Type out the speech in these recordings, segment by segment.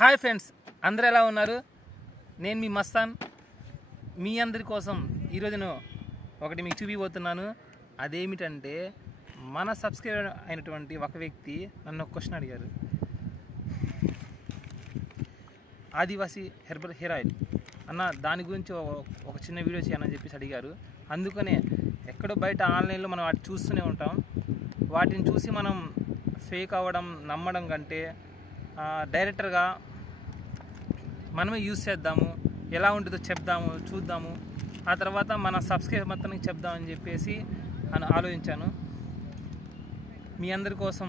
Hi friends, అందరూ ఎలా ఉన్నారు? నేను మీ మస్తాన్. మీ అందరి కోసం ఈరోజు నేను ఒకటి మీకు చూపిపోతున్నాను. అదేమిటంటే, మన సబ్స్క్రైబర్ అయినటువంటి ఒక వ్యక్తి నన్ను ఒక క్వశ్చన్ అడిగారు. ఆదివాసీ హెర్బల్ హెయిర్ ఆయిల్ అన్న, దాని గురించి ఒక చిన్న వీడియో చేయనని చెప్పేసి అడిగారు. అందుకనే ఎక్కడో బయట ఆన్లైన్లో మనం వాటిని చూస్తూనే ఉంటాం. వాటిని చూసి మనం ఫేక్ అవ్వడం నమ్మడం కంటే డైరెక్టర్గా మనమే యూజ్ చేద్దాము, ఎలా ఉంటుందో చెప్దాము, చూద్దాము, ఆ తర్వాత మన సబ్స్క్రైబర్ మొత్తానికి చెప్దామని చెప్పేసి ఆలోచించాను. మీ అందరి కోసం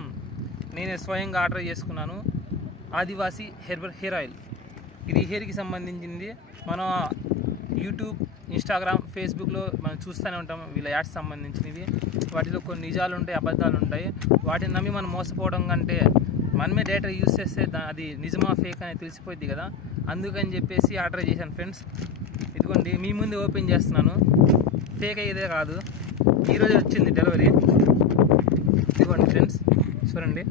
నేనే స్వయంగా ఆర్డర్ చేసుకున్నాను ఆదివాసీ హెర్బల్ హెయిర్ ఆయిల్. ఇది హెయిర్కి సంబంధించింది. మనం యూట్యూబ్, ఇన్స్టాగ్రామ్, ఫేస్బుక్లో మనం చూస్తూనే ఉంటాం వీళ్ళ యాడ్స్ సంబంధించినవి. వాటిలో కొన్ని నిజాలు ఉంటాయి, అబద్ధాలు ఉంటాయి. వాటిని నమ్మి మనం మోసపోవడం కంటే మనమే డేటా యూజ్ చేస్తే అది నిజమా ఫేక్ అనేది తెలిసిపోద్ది కదా. అందుకని చెప్పేసి ఆర్డర్ చేశాను ఫ్రెండ్స్. ఇదిగోండి, మీ ముందు ఓపెన్ చేస్తున్నాను. ఫేక్ అయ్యేదే కాదు, ఈరోజు వచ్చింది డెలివరీ. ఇదిగోండి ఫ్రెండ్స్, చూడండి.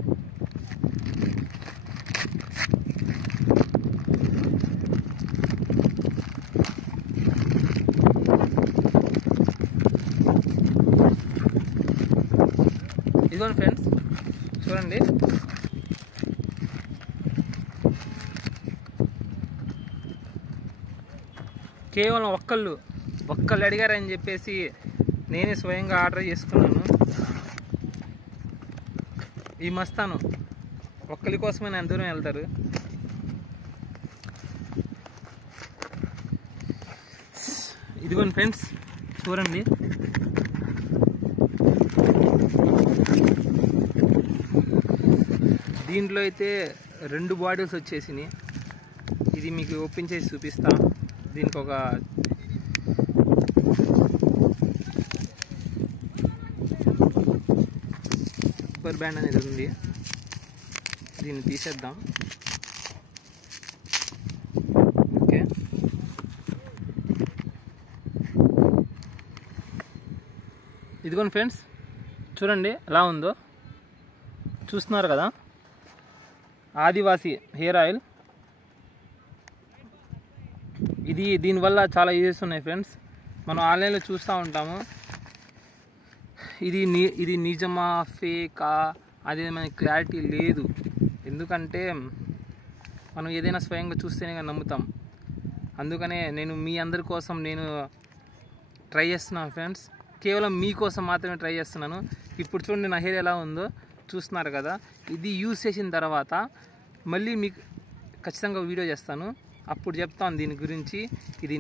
ఇదిగోండి ఫ్రెండ్స్, చూడండి. కేవలం ఒక్కళ్ళు అడిగారని చెప్పేసి నేనే స్వయంగా ఆర్డర్ చేసుకున్నాను. ఈ మస్తాను ఒక్కరి కోసమే నేను దూరం వెళ్తారు. ఇదిగోండి ఫ్రెండ్స్, చూడండి. దీంట్లో అయితే 2 బాటిల్స్ వచ్చేసినాయి. ఇది మీకు ఓపెన్ చేసి చూపిస్తా. దీనికి ఒక రబ్బర్ బ్యాండ్ అనేది ఉంది. దీన్ని తీసేద్దాం. ఓకే, ఇదిగోండి ఫ్రెండ్స్, చూడండి ఎలా ఉందో. చూస్తున్నారు కదా, ఆదివాసీ హెయిర్ ఆయిల్. దీనివల్ల చాలా యూజెస్ ఉన్నాయి ఫ్రెండ్స్. మనం ఆన్లైన్లో చూస్తూ ఉంటాము. ఇది నిజమా ఫేకా అదే మనకి క్లారిటీ లేదు. ఎందుకంటే మనం ఏదైనా స్వయంగా చూస్తేనే నమ్ముతాం. అందుకనే నేను మీ అందరి కోసం నేను ట్రై చేస్తున్నాను ఫ్రెండ్స్. కేవలం మీకోసం మాత్రమే ట్రై చేస్తున్నాను. ఇప్పుడు చూడండి నా హెయిర్ ఎలా ఉందో, చూస్తున్నారు కదా. ఇది యూజ్ చేసిన తర్వాత మళ్ళీ మీకు ఖచ్చితంగా వీడియో చేస్తాను. అప్పుడు చెప్తాను దీని గురించి, ఇది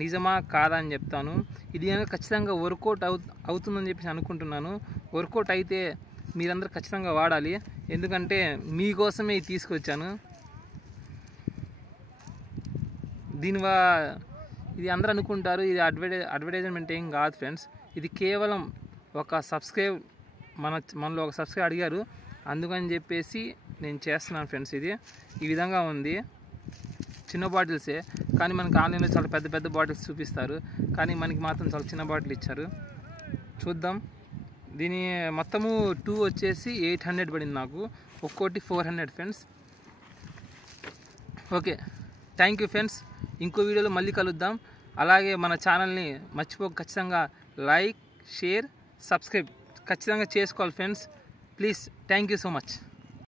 నిజమా కాదా అని చెప్తాను. ఇది ఖచ్చితంగా వర్కౌట్ అవుతుందని చెప్పేసి అనుకుంటున్నాను. వర్కౌట్ అయితే మీరందరూ ఖచ్చితంగా వాడాలి. ఎందుకంటే మీకోసమే ఇది తీసుకొచ్చాను. ఇది అందరూ అనుకుంటారు ఇది అడ్వర్టైజ్మెంట్ ఏం కాదు ఫ్రెండ్స్. ఇది కేవలం ఒక మనలో ఒక సబ్స్క్రైబ్ అడిగారు, అందుకని చెప్పేసి నేను చేస్తున్నాను ఫ్రెండ్స్. ఇది ఈ విధంగా ఉంది. చిన్న బాటిల్సే, కానీ మనకి ఆన్లైన్లో చాలా పెద్ద పెద్ద బాటిల్స్ చూపిస్తారు, కానీ మనకి మాత్రం చాలా చిన్న బాటిల్ ఇచ్చారు. చూద్దాం. దీని మొత్తము 2 వచ్చేసి 800 పడింది నాకు, ఒక్కోటి 400 friends. Okay, thank you friends. ఇంకో వీడియోలో మళ్ళీ కలుద్దాం. అలాగే మన ఛానల్ని మర్చిపోక ఖచ్చితంగా లైక్, షేర్, సబ్స్క్రైబ్ ఖచ్చితంగా చేసుకోవాలి friends. Please, thank you so much.